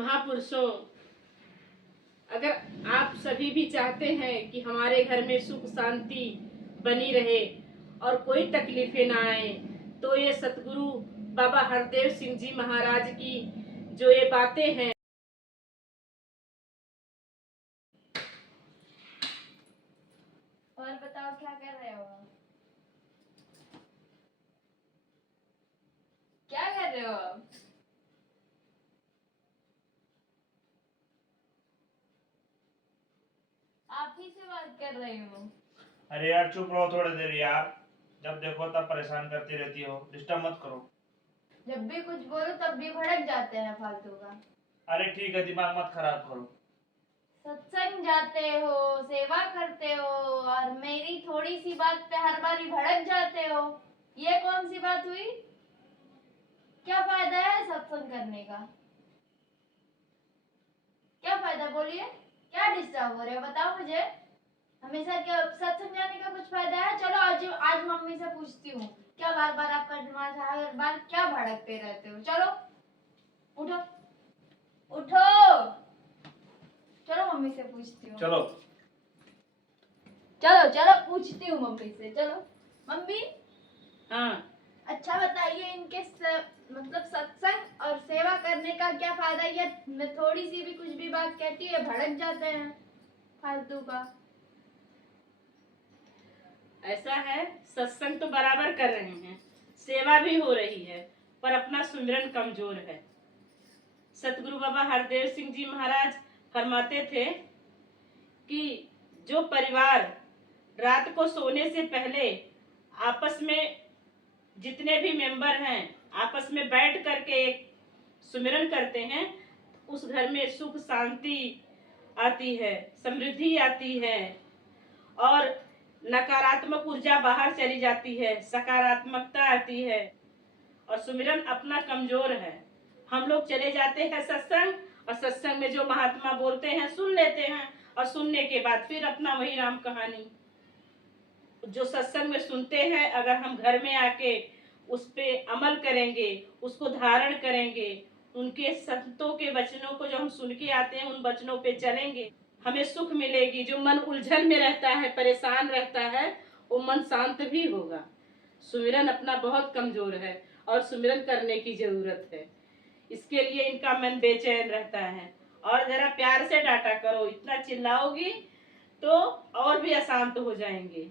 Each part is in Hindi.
महापुरुषों, अगर आप सभी भी चाहते हैं कि हमारे घर में सुख शांति बनी रहे और कोई तकलीफें ना आए, तो ये सतगुरु बाबा हरदेव सिंह जी महाराज की जो ये बातें हैं, और बताओ क्या कर रहे हो? क्या कर रहे हो? आप ही से बात कर रही हूँ। अरे यार चुप रहो थोड़ी देर यार, जब देखो तब परेशान करती रहती हो, डिस्टर्ब मत करो। जब भी कुछ बोलो तब भी भड़क जाते हैं फालतू का। अरे ठीक है, दिमाग मत खराब करो। सत्संग जाते हो, सेवा करते हो, और मेरी थोड़ी सी बात पे हर बार ही भड़क जाते हो। ये कौन सी बात हुई? क्या फायदा है सत्संग करने का? क्या फायदा बोलिए? क्या डिस्टर्ब हो रहे हो बताओ मुझे। हमेशा क्या सत्संग जाने का कुछ फायदा है? चलो आज आज मम्मी से पूछती हूँ, क्या बार बार आपका दिमाग हर बार क्या भड़कते रहते हो? चलो उठो उठो, चलो मम्मी से पूछती हूँ। चलो चलो चलो पूछती हूँ मम्मी से। चलो मम्मी, हाँ, अच्छा बताइए इनके मतलब सत्संग और सेवा करने का क्या फायदा? ये मैं थोड़ी सी भी कुछ भी बात कहती है भड़क जाते हैं फालतू का। ऐसा है, सत्संग तो बराबर कर रहे हैं, सेवा भी हो रही है, पर अपना सुमिरन कमजोर है। सतगुरु बाबा हरदेव सिंह जी महाराज फरमाते थे कि जो परिवार रात को सोने से पहले आपस में जितने भी मेंबर हैं आपस में बैठ करके एक सुमिरन करते हैं, उस घर में सुख शांति आती है, समृद्धि आती है और नकारात्मक ऊर्जा बाहर चली जाती है, सकारात्मकता आती है। और सुमिरन अपना कमजोर है। हम लोग चले जाते हैं सत्संग, और सत्संग में जो महात्मा बोलते हैं सुन लेते हैं, और सुनने के बाद फिर अपना वही राम कहानी। जो सत्संग में सुनते हैं, अगर हम घर में आके उस पे अमल करेंगे, उसको धारण करेंगे, उनके संतों के वचनों को जो हम सुन के आते हैं उन वचनों पे चलेंगे, हमें सुख मिलेगी। जो मन उलझन में रहता है, परेशान रहता है, वो मन शांत भी होगा। सुमिरन अपना बहुत कमजोर है और सुमिरन करने की जरूरत है। इसके लिए इनका मन बेचैन रहता है। और जरा प्यार से डांटा करो, इतना चिल्लाओगी तो और भी अशांत हो जाएंगे।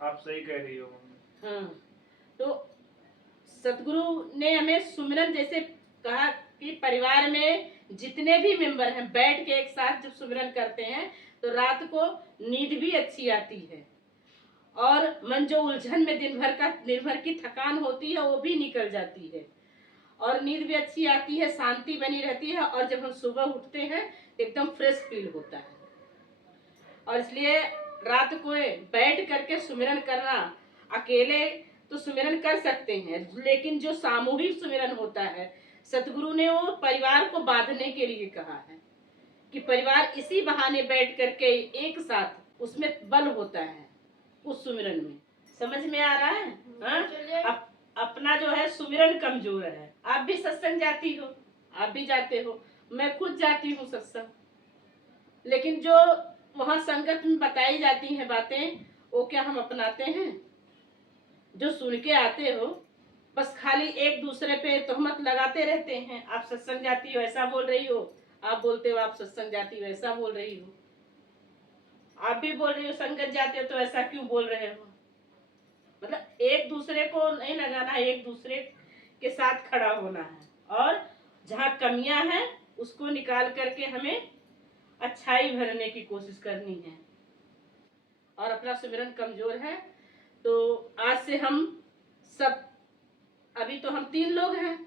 आप सही कह रही हो। हाँ, तो सतगुरु ने हमें सुमिरन जैसे कहा कि परिवार में जितने भी मेंबर हैं बैठ के एक साथ जब सुमिरन करते हैं तो रात को नींद भी अच्छी आती है, और मन जो उलझन में दिन भर की थकान होती है वो भी निकल जाती है, और नींद भी अच्छी आती है, शांति बनी रहती है, और जब हम सुबह उठते हैं एकदम फ्रेश फील होता है। और इसलिए रात को बैठ करके सुमिरन करना, अकेले तो सुमिरन कर सकते हैं, लेकिन जो सामूहिक सुमिरन होता है सतगुरु ने वो परिवार को बांधने के लिए कहा है कि परिवार इसी बहाने बैठ करके एक साथ, उसमें बल होता है उस सुमिरन में। समझ में आ रहा है? हाँ? अपना जो है सुमिरन कमजोर है। आप भी सत्संग जाती हो, आप भी जाते हो, मैं खुद जाती हूँ सत्संग, लेकिन जो वहाँ संगत में बताई जाती हैं बातें वो क्या हम अपनाते हैं? जो सुन के आते हो बस खाली एक दूसरे पे तोहमत लगाते रहते हैं। आप सत्संग जाती हो ऐसा बोल रही हो, आप बोलते हो आप सत्संग जाती हो ऐसा बोल रही हो, आप भी बोल रही हो संगत जाते हो तो ऐसा क्यों बोल रहे हो। मतलब एक दूसरे को नहीं लगाना, एक दूसरे के साथ खड़ा होना है, और जहाँ कमियां हैं उसको निकाल करके हमें अच्छाई भरने की कोशिश करनी है। और अपना सुमिरन कमजोर है तो आज से हम सब, अभी तो हम 3 लोग हैं,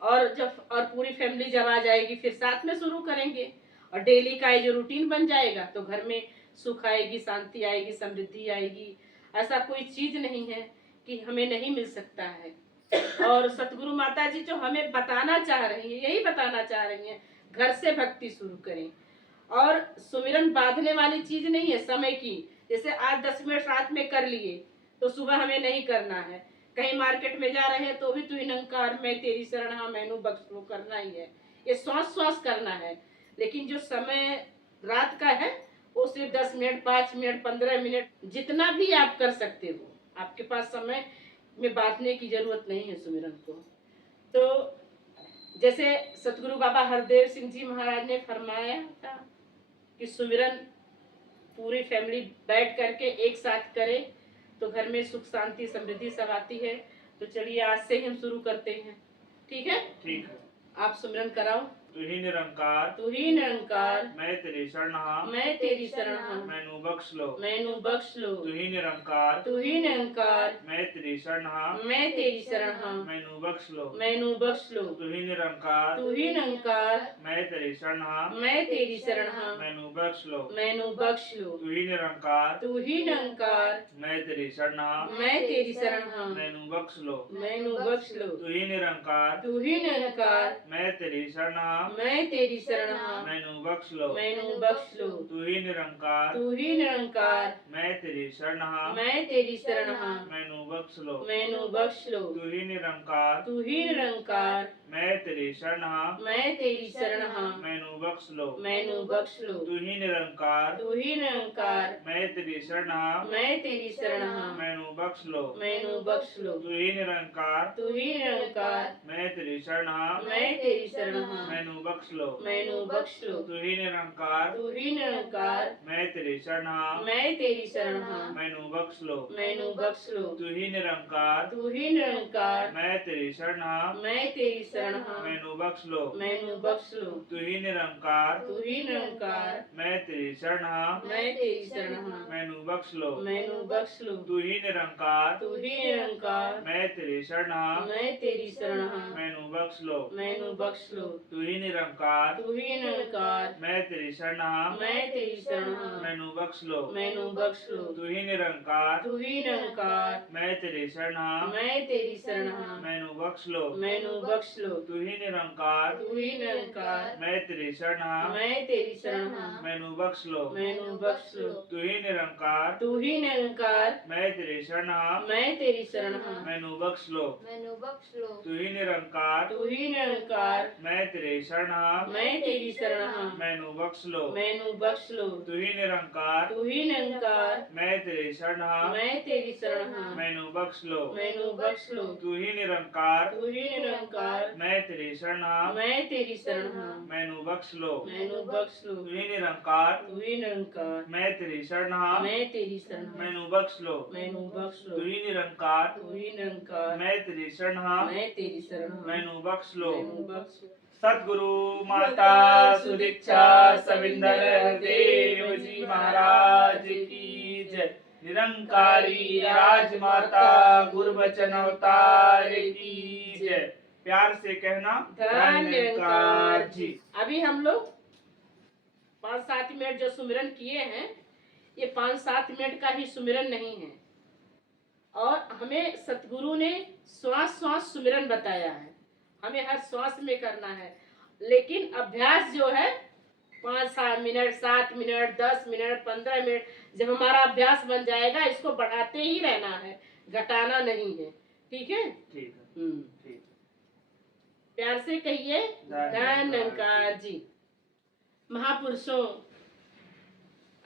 और पूरी फैमिली जब आ जाएगी फिर साथ में शुरू करेंगे, और डेली का ये जो रूटीन बन जाएगा तो घर में सुख आएगी, शांति आएगी, समृद्धि आएगी। ऐसा कोई चीज नहीं है कि हमें नहीं मिल सकता है। और सतगुरु माता जी जो हमें बताना चाह रही है, यही बताना चाह रही है, घर से भक्ति शुरू करें। और सुमिरन बांधने वाली चीज नहीं है समय की, जैसे आज 10 मिनट रात में कर लिए तो सुबह हमें नहीं करना है। कहीं मार्केट में जा रहे हैं तो भी तू निरंकार मैं तेरी शरण हाँ मैनू बख्श लो करना ही है। ये श्वास श्वास करना है। लेकिन जो समय रात का है वो सिर्फ 10 मिनट, 5 मिनट, 15 मिनट, जितना भी आप कर सकते हो। आपके पास समय में बांटने की जरूरत नहीं है सुमिरन को। तो जैसे सतगुरु बाबा हरदेव सिंह जी महाराज ने फरमाया था कि सुमिरन पूरी फैमिली बैठ करके एक साथ करे तो घर में सुख शांति समृद्धि सब आती है। तो चलिए आज से ही हम शुरू करते हैं। ठीक है? ठीक है। आप सुमिरन कराओ। तू ही निरंकार, तू ही निरंकार, मैं तेरी शरण हाँ, मैं तेरी शरण हाँ, मैनू बख्श लो। मैनू बख्श लो। तू ही निरंकार, तू ही निरंकार, मैं तेरी शरण हाँ, मैं तेरी शरण हाँ, मैनू बख्श लो। मैनू बख्श लो। तू ही निरंकार, तू ही निरंकार, मैं तेरी शरण हाँ, मैं तेरी शरण हाँ, मैनू बख्श लो। मैनू बख्श लो। तू ही निरंकार, तू ही निरंकार, मैं तेरी शरण हाँ, मैं तेरी शरण हाँ, मैनू बख्श लो। मैनू बख्श लो। तू ही निरंकार, तू ही निरंकार, मैं तेरी शरण हाँ, मैं तेरी शरण हाँ, मैनू बख्श लो। मैनू बख्श लो। तू ही निरंकार, तू ही निरंकार, मैं तेरी शरण हाँ, मैं तेरी शरण हाँ, मैनू बख्श लो। मैनू बख्श लो। तू ही निरंकार, तू ही निरंकार, मैं तेरी शरण हाँ, मैं तेरी शरण हाँ, मैनू बख्श लो। मैनू बख्श लो। तू ही निरंकार, तू ही निरंकार, मैं तेरी शरण हाँ, मैं तेरी शरण हाँ, मैनू बख्श लो। मैनू बख्श लो। तू ही निरंकार, तू ही निरंकार, मैं तेरी शरण हाँ, मैं तेरी शरण हाँ, मैनू बख्श लो। मैनू बख्श लो। तू ही निरंकार, तू ही निरंकार, मैं तेरी शरण हाँ, मैं तेरी शरण हाँ, मैनू बख्श लो। मैनू बख्श लो। तू ही निरंकार, तू ही निरंकार, मैं तेरी शरण हाँ, मैं तेरी शरण हाँ, मैनू बख्श लो। मैनू बख्श लो। तू ही निरंकार, तू ही निरंकार, मैं तेरी शरण हाँ, मैं तेरी शरण हाँ, मैनू बख्श लो। मैनू बख्श लो। तू ही निरंकार, तू ही निरंकार, मैं तेरी शरण हाँ, मैं तेरी शरण हाँ, मैनू बख्श लो। मैनू बख्श लो। तू ही निरंकार, तू ही निरंकार, मैं तेरी शरण हाँ, मैं तेरी शरण हाँ, मैनू बख्श लो। मैनू बख्श लो। तू ही निरंकार, तू ही निरंकार, मैं तेरी शरण हाँ, मैं तेरी शरण हाँ, मैनू बख्श लो। मैनू बख्श लो। तू ही निरंकार, तू ही निरंकार, मैं तेरी शरण हाँ, मैं तेरी शरण हाँ, मैनू बख्श लो। मैनू बख्श लो। तू ही निरंकार, तू ही निरंकार, मैं तेरी शरण हाँ, मैं तेरी शरण हाँ, मैनू बख्श लो। मैनू बख्श लो। तू ही निरंकार, तू ही निरंकार, मैं तेरी शरण हाँ, मैं तेरी शरण हाँ, मैनू बख्श लो। मैनू बख्श लो। तू ही निरंकार, तू ही निरंकार, मैं तेरी शरण हाँ, मैं तेरी शरण हाँ, मैनू बख्श लो। मैनू बख्श लो। तू ही निरंकार, तू ही निरंकार, मैं तेरी शरण हाँ, मैं तेरी शरण हाँ, मैनू बख्श लो। मैनू बख्श लो। तू ही निरंकार, तू ही निरंकार, मैं तेरी शरण हाँ, मैं तेरी शरण हाँ, मैनू बख्श लो। मैनू बख्श लो। तू ही निरंकार, तू ही निरंकार, मैं तेरी शरण हाँ, मैं तेरी शरण हाँ, मैनू बख्श लो। मैनू बख्श लो। सतगुरु माता सुदीक्षा सविंदर देव जी महाराज की जय। निरंकारी राजमाता गुरुवचन अवतार की जय। प्यार से कहना धन्य निरंकार जी। अभी हम लोग 5-7 मिनट जो सुमिरन किए हैं, ये 5-7 मिनट का ही सुमिरन नहीं है, और हमें सतगुरु ने श्वास श्वास सुमिरन बताया है। हमें हर श्वास में करना है, लेकिन अभ्यास जो है 5-7 मिनट, 7 मिनट, 10 मिनट, 15 मिनट, जब हमारा अभ्यास बन जाएगा इसको बढ़ाते ही रहना है, घटाना नहीं है। ठीक है? ठीक है, ठीक। प्यार से कहिए धन्य निरंकार जी। महापुरुषों,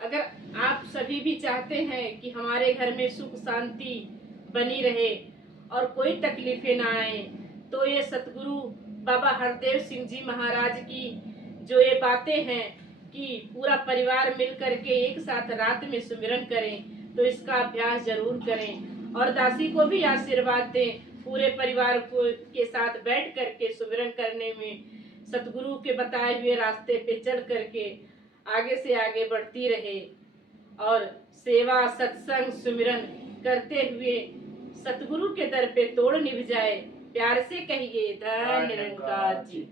अगर आप सभी भी चाहते हैं कि हमारे घर में सुख शांति बनी रहे और कोई तकलीफें ना आए, तो ये सतगुरु बाबा हरदेव सिंह जी महाराज की जो ये बातें हैं कि पूरा परिवार मिल करके एक साथ रात में सुमिरन करें, तो इसका अभ्यास जरूर करें। और दासी को भी आशीर्वाद दें, पूरे परिवार को के साथ बैठ करके सुमिरन करने में सतगुरु के बताए हुए रास्ते पे चल करके आगे से आगे बढ़ती रहे और सेवा सत्संग सुमिरन करते हुए सतगुरु के दर पे तोड़ निभ जाए। प्यार से कहिए धन्य निरंकार जी।